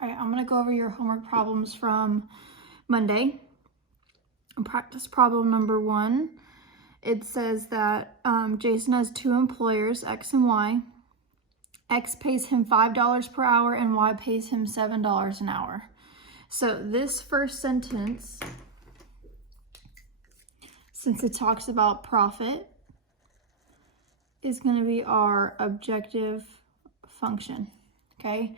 All right, I'm gonna go over your homework problems from Monday. Practice problem number 1. It says that Jason has 2 employers, X and Y. X pays him $5 per hour and Y pays him $7 an hour. So this first sentence, since it talks about profit, is going to be our objective function, okay?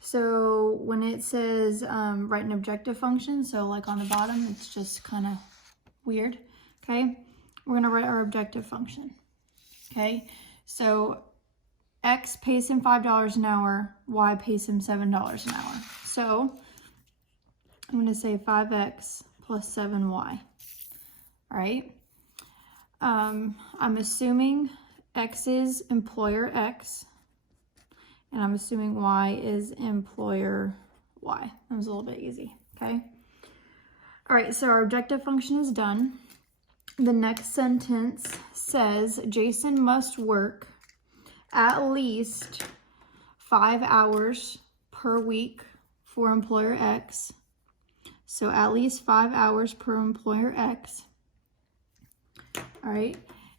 So when it says write an objective function, so like on the bottom, it's just kind of weird, okay? We're going to write our objective function, okay? So X pays him $5 an hour, Y pays him $7 an hour. So I'm going to say 5X plus 7Y, all right? I'm assuming X is employer X, and I'm assuming Y is employer Y. That was a little bit easy, okay? All right, so our objective function is done. The next sentence says Jason must work at least 5 hours per week for employer X. So at least 5 hours per employer X. All right.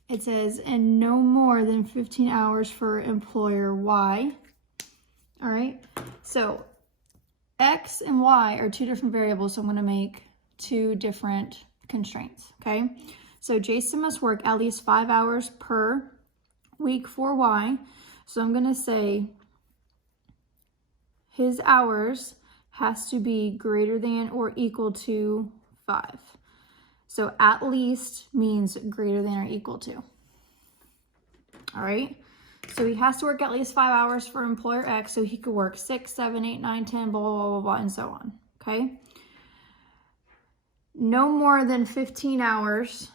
It says, and no more than 15 hours for employer Y. All right. So X and Y are 2 different variables, so I'm going to make 2 different constraints. Okay. So Jason must work at least 5 hours per week for Y. So I'm going to say his hours has to be greater than or equal to 5. So at least means greater than or equal to. All right. So he has to work at least 5 hours for employer X, so he could work 6, 7, 8, 9, 10, blah, blah, blah, blah, and so on. Okay. No more than 15 hours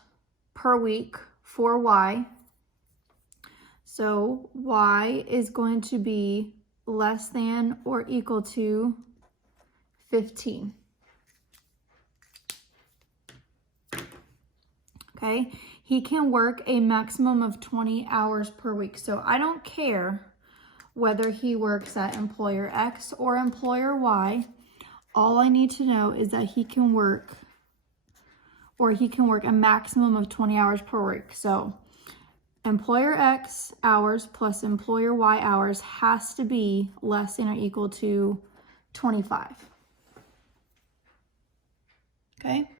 per week for Y. So Y is going to be less than or equal to 15. Okay, he can work a maximum of 20 hours per week. So I don't care whether he works at employer X or employer Y. All I need to know is that he can work a maximum of 20 hours per week. So employer X hours plus employer Y hours has to be less than or equal to 25. Okay.